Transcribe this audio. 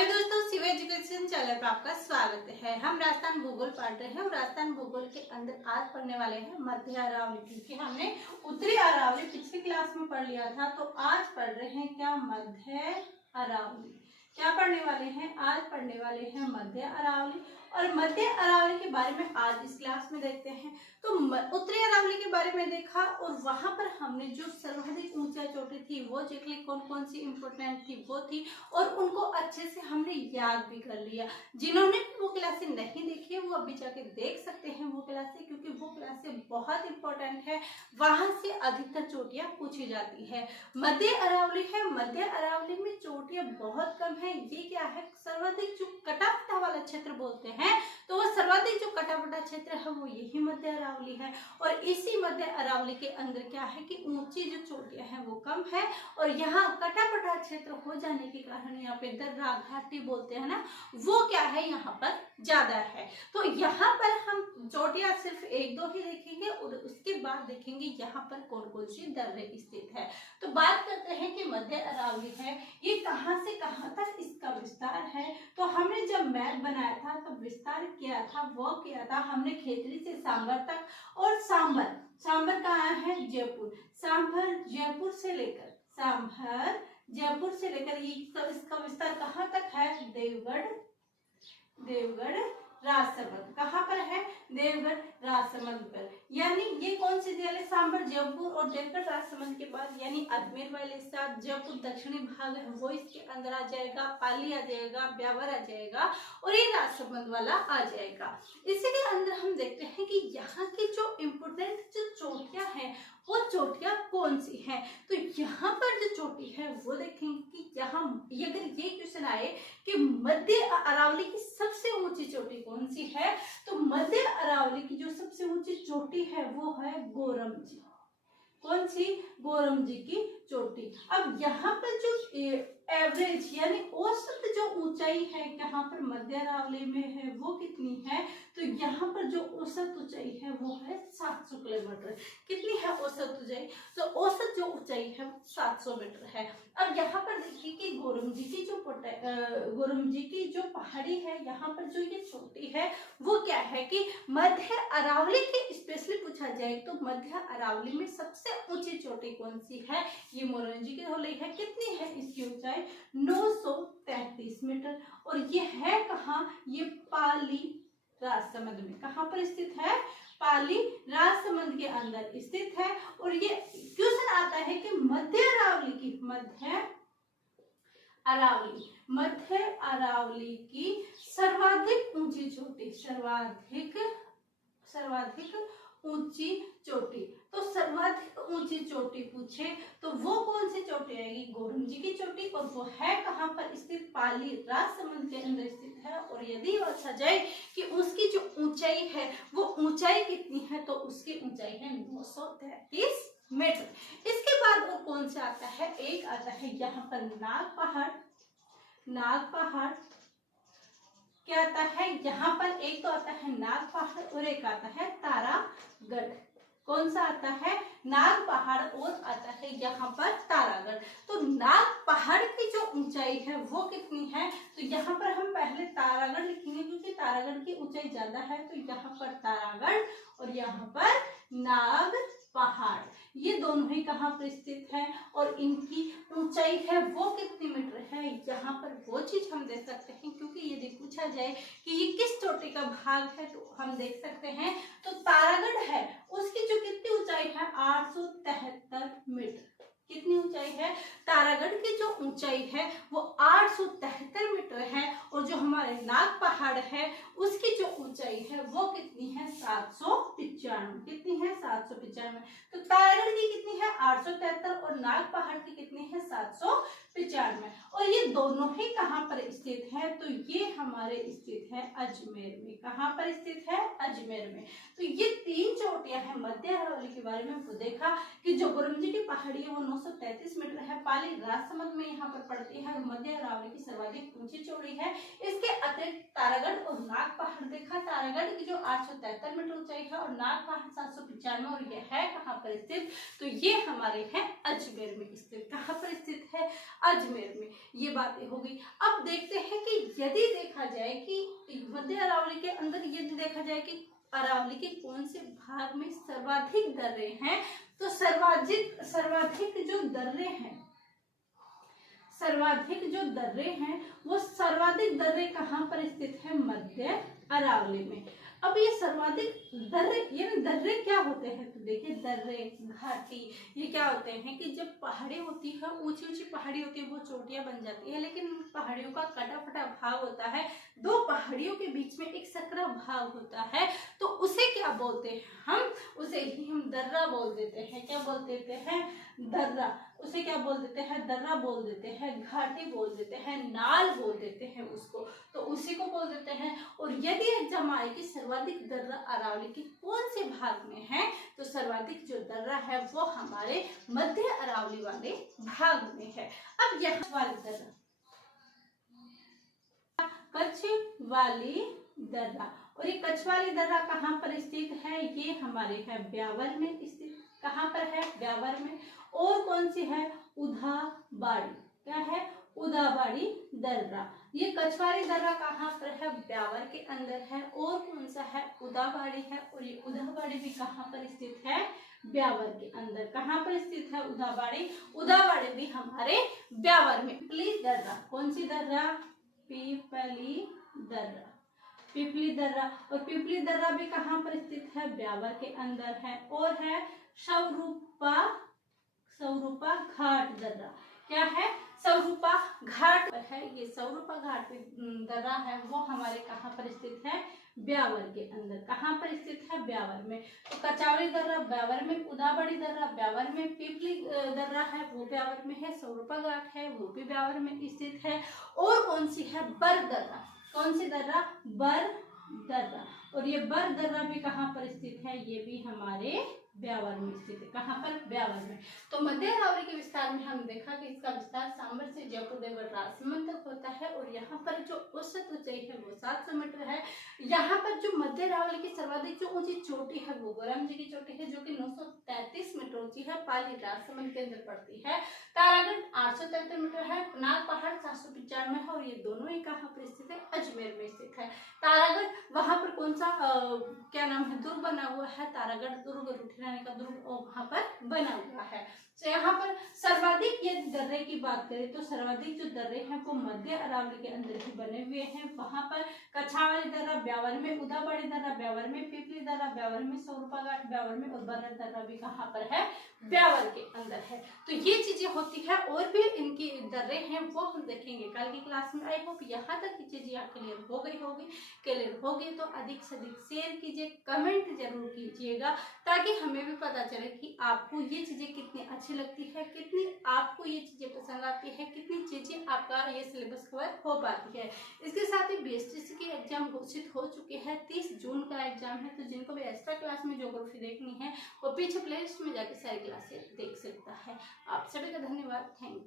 Hello दोस्तों, Shiv education channel पर आपका स्वागत है। हम राजस्थान भूगोल पढ़ रहे हैं और राजस्थान भूगोल के अंदर आज पढ़ने वाले हैं मध्य अरावली, क्योंकि हमने उत्तरी अरावली पिछली क्लास में पढ़ लिया था। तो आज पढ़ रहे हैं क्या? मध्य अरावली। क्या पढ़ने वाले हैं? आज पढ़ने वाले हैं मध्य अरावली। और मध्य अरावली के बारे में आज इस क्लास में देखते हैं। तो उत्तरी अरावली के बारे में देखा और वहां पर हमने जो सर्वाधिक ऊंचा चोटी थी वो देख ली, कौन कौन सी इंपोर्टेंट थी वो थी, और उनको अच्छे से हमने याद भी कर लिया। जिन्होंने वो क्लासें नहीं देखी है वो अभी जाके देख सकते हैं वो क्लासें, क्योंकि वो क्लासें बहुत इंपॉर्टेंट है। वहां से अधिकतर चोटियां पूछी जाती है। मध्य अरावली है, मध्य अरावली में चोटियां बहुत कम है। ये क्या है? सर्वाधिक जो कटा वाला क्षेत्र बोलते हैं, तो वो सर्वाधिक जो कटा क्षेत्र है वो यही मध्य अरावली है। और इसी मध्य अरावली के अंदर क्या है कि ऊंची जो चोटियां हैं वो कम है, और यहाँ कटा क्षेत्र हो जाने के कारण यहाँ पे दर्रा घाटी बोलते हैं ना, वो क्या है यहाँ पर ज्यादा है। तो यहाँ पर हम चोटियां सिर्फ एक दो ही देखेंगे और उसके बाद देखेंगे यहाँ पर कौन कौन सी दर्रे स्थित है। तो बात करते हैं कि मध्य अरावली है, ये कहाँ से कहाँ तक इसका विस्तार है। तो हमने जब मैप बनाया था तो विस्तार किया था, वो किया था हमने खेतरी से सांभर तक, और सांभर कहाँ है? जयपुर। सांभर जयपुर से लेकर ये इसका विस्तार कहाँ तक है? देवगढ़ राजसमंद। कहाँ पर है? देवगढ़ राजसमंद पर। यानी ये कौन सी जेल है? सांभर जयपुर और देवगढ़ राजसमंद के बाद यानी अजमेर वाले साथ जयपुर दक्षिणी भाग है वो इसके अंदर आ जाएगा, पाली आ जाएगा, ब्यावर आ जाएगा और ये राजसमंद वाला आ जाएगा। इसी के अंदर हम देखते हैं कि यहाँ की जो इम्पोर्टेंट जो चोटियां हैं वो चोटियां कौन सी हैं। तो यहाँ पर जो चोटी है वो देखेंगे कि यहाँ अगर ये क्वेश्चन आए कि मध्य अरावली की सबसे ऊंची चोटी कौन सी है, तो मध्य अरावली की जो सबसे ऊंची चोटी है वो है गोरम जी। कौन सी? गोरम जी की चोटी। अब यहाँ पर जो एवरेज यानी औसत जो ऊंचाई है यहाँ पर मध्य अरावली में है वो कितनी है? तो यहाँ पर जो औसत ऊंचाई है वो है 700 किलोमीटर। कितनी है औसत ऊंचाई? तो औसत जो ऊंचाई है वो 700 मीटर है। अब यहाँ पर देखिए कि गोरम जी की जो पहाड़ी है, यहाँ पर जो ये चोटी है वो क्या है कि मध्य अरावली के स्पेशली पूछा जाए तो मध्य अरावली में सबसे ऊंची चोटी कौन सी है? ये मोरंजी की होली है। कितनी है इसकी ऊंचाई? 933 मीटर। और ये है कहाँ? ये पाली राजसमंद में। कहाँ पर स्थित है? पाली राजसमंद के अंदर स्थित है। और ये क्वेश्चन आता है कि मध्य अरावली की सर्वाधिक ऊंची चोटी, सर्वाधिक ऊंची चोटी। तो सर्वाधिक ऊंची चोटी पूछे तो वो कौन सी चोटी आएगी? गोरम जी की चोटी। और वो है कहाँ पर स्थित? पाली राजसमंद के अंदर स्थित है। और यदि पूछा जाए कि उसकी जो ऊंचाई है वो ऊंचाई कितनी है, तो उसकी ऊंचाई है 933 मीटर। इसके बाद और कौन सा आता है? एक आता है यहाँ पर नाग पहाड़। क्या आता है यहाँ पर? एक तो आता है नाग पहाड़ और एक आता है तारागढ़। कौन सा आता है? नाग पहाड़ और आता है यहाँ पर तारागढ़। तो नाग पहाड़ की जो ऊंचाई है वो कितनी है? तो यहाँ पर हम पहले तारागढ़ लिखेंगे क्योंकि तारागढ़ की ऊंचाई ज्यादा है। तो यहाँ पर तारागढ़ और यहाँ पर नाग पहाड़, ये दोनों ही कहाँ पर स्थित है और इनकी ऊंचाई है वो कितनी मीटर है, यहाँ पर वो चीज हम देख सकते हैं। क्योंकि यदि पूछा जाए कि ये किस चोटी का भाग है तो हम देख सकते हैं तो तारागढ़ है, उसकी जो कितनी ऊंचाई है? 873 मीटर। कितनी ऊंचाई है? तारागढ़ की जो ऊंचाई है वो 873 मीटर है। और जो हमारे नाग पहाड़ है उसकी जो ऊंचाई है वो कितनी है? 795। कितनी है? 795। तो तारागढ़ की कितनी है? 873 और नाग पहाड़ की कितनी है? 795। और ये दोनों ही कहाँ पर स्थित है? तो ये हमारे स्थित है अजमेर में। कहाँ पर स्थित है? अजमेर में। तो ये तीन चोटियां हैं मध्य अरावली के बारे में वो देखा कि जो गोरम जी की पहाड़ी है वो 933 मीटर है, पाली राजसमंद में यहाँ पर पड़ती है और मध्य अरावली की सर्वाधिक ऊंची चोटी है। इसके अतिरिक्त तारागढ़ और नाग पहाड़ देखा। तारागढ़ की जो 873 मीटर ऊंचाई है और नाग पहाड़ 795, और ये है कहाँ पर स्थित? तो ये हमारे हैं अजमेर में स्थित। कहाँ पर स्थित है? अजमेर में। ये बातें हो गई। अब देखते हैं कि यदि देखा जाए कि मध्य अरावली के अंदर यदि देखा जाए कि अरावली के कौन से भाग में सर्वाधिक दर्रे हैं, तो सर्वाधिक जो दर्रे हैं वो सर्वाधिक दर्रे कहाँ पर स्थित है? मध्य अरावली में। अब ये सर्वाधिक दर्रे क्या होते हैं? तो देखिए दर्रे, घाटी, ये क्या होते हैं कि जब पहाड़ी होती है, ऊंची ऊंची पहाड़ी होती है, वो चोटियां बन जाती है, लेकिन पहाड़ियों का कटा फटा भाग होता है, दो पहाड़ियों के बीच में एक सकरा भाग होता है, तो उसे क्या बोलते हैं? हम उसे ही हम दर्रा बोल देते हैं। क्या बोल देते हैं? दर्रा। उसे क्या बोल देते हैं? दर्रा बोल देते हैं, घाटी बोल देते हैं, नाल बोल देते हैं उसको, तो उसी को बोल देते हैं। और यदि एग्जाम आए कि सर्वाधिक दर्रा अरावली के कौन से भाग में है, तो सर्वाधिक जो दर्रा है वो हमारे मध्य अरावली वाले भाग में है। अब यहाँ वाली दर्रा, कच्छ वाली दर्रा, और ये कच्छ वाली दर्रा कहाँ पर स्थित है? ये हमारे है ब्यावर में स्थित। कहाँ पर है? ब्यावर में। और कौन सी है? उदाबाड़ी। क्या है? उदाबाड़ी दर्रा। ये कच्छ वाली दर्रा कहाँ पर है? ब्यावर के अंदर है। और कौन सा है? उदाबाड़ी है। और ये उदाबाड़ी भी कहाँ पर स्थित है? ब्यावर के अंदर। कहाँ पर स्थित है उदाबाड़ी? उदाबाड़ी भी हमारे ब्यावर में। पिपली दर्रा, कौन सी दर्रा? पिपली दर्रा। पिपली दर्रा, और पिपली दर्रा भी कहाँ पर स्थित है? ब्यावर के अंदर है। और है सौरूपा घाट दर्रा। क्या है? सौरूपा घाट पर है। ये सौरूपा घाट दर्रा है वो हमारे कहाँ पर स्थित है? ब्यावर के अंदर। कहाँ पर स्थित है? ब्यावर में। तो कचावली दर्रा ब्यावर में, उदाबड़ी दर्रा ब्यावर में, पिपली दर्रा है वो ब्यावर में है, सौरूपा घाट है वो भी ब्यावर में स्थित है। और कौन सी है? बर दर्रा। कौन सी दर्रा? बर दर्रा। और ये बर दर्रा भी कहाँ पर स्थित है? ये भी हमारे ब्यावर में स्थित है। कहाँ पर? ब्यावर में। तो मध्य अरावली के विस्तार में हम देखा कि इसका विस्तार सांबर से जयपुर देवगढ़ राजसमंद तक होता है, और यहाँ पर जो औसत ऊंचाई है वो 700 मीटर है। यहाँ पर जो मध्य अरावली की सर्वाधिक जो ऊंची चोटी है वो गोराम जी की चोटी है, जो कि 933 मीटर ऊंची है, पाली राजसमंद के अंदर पड़ती है। तारागढ़ 873 मीटर है, नाग पहाड़ 795 है, और ये दोनों ही कहाँ पर स्थित है? अजमेर में स्थित है। तारागढ़ वहां पर कौन सा क्या नाम है? दुर्ग बना हुआ है, तारागढ़ दुर्ग, रूठीरानी का दुर्ग वहां पर बना हुआ है। तो यहाँ पर सर्वाधिक यदि दर्रे की बात करें तो सर्वाधिक जो दर्रे हैं वो मध्य अरावली के अंदर ही बने हुए हैं। वहां पर कछावाली दर्रा ब्यावर में, उदाबड़ी दर्रा ब्यावर में, पिपली दर्रा ब्यावर में, सौरूपा घाट ब्यावर में, और बर्र दर्रा भी कहाँ पर है? ब्यावर के अंदर है। तो ये चीजें होती है, और भी इनकी दर्रे हैं वो हम देखेंगे कल की क्लास में। आई होप यहाँ तक की चीजें क्लियर हो गई होगी। क्लियर हो गई तो अधिक से अधिक शेयर कीजिए, कमेंट जरूर कीजिएगा, ताकि हमें भी पता चले कि आपको ये चीजें कितनी अच्छी लगती है, कितनी आपको ये चीजें पसंद आती है, कितनी चीजें आपका ये सिलेबस कवर हो पाती है। इसके साथ ही बीएसटीसी के एग्जाम घोषित हो चुके हैं। 30 जून का एग्जाम है, तो जिनको भी एक्स्ट्रा क्लास में ज्योग्राफी देखनी है वो पीछे प्लेलिस्ट में जाके सारी क्लासेस देख सकता है। आप सभी का धन्यवाद। Thank you.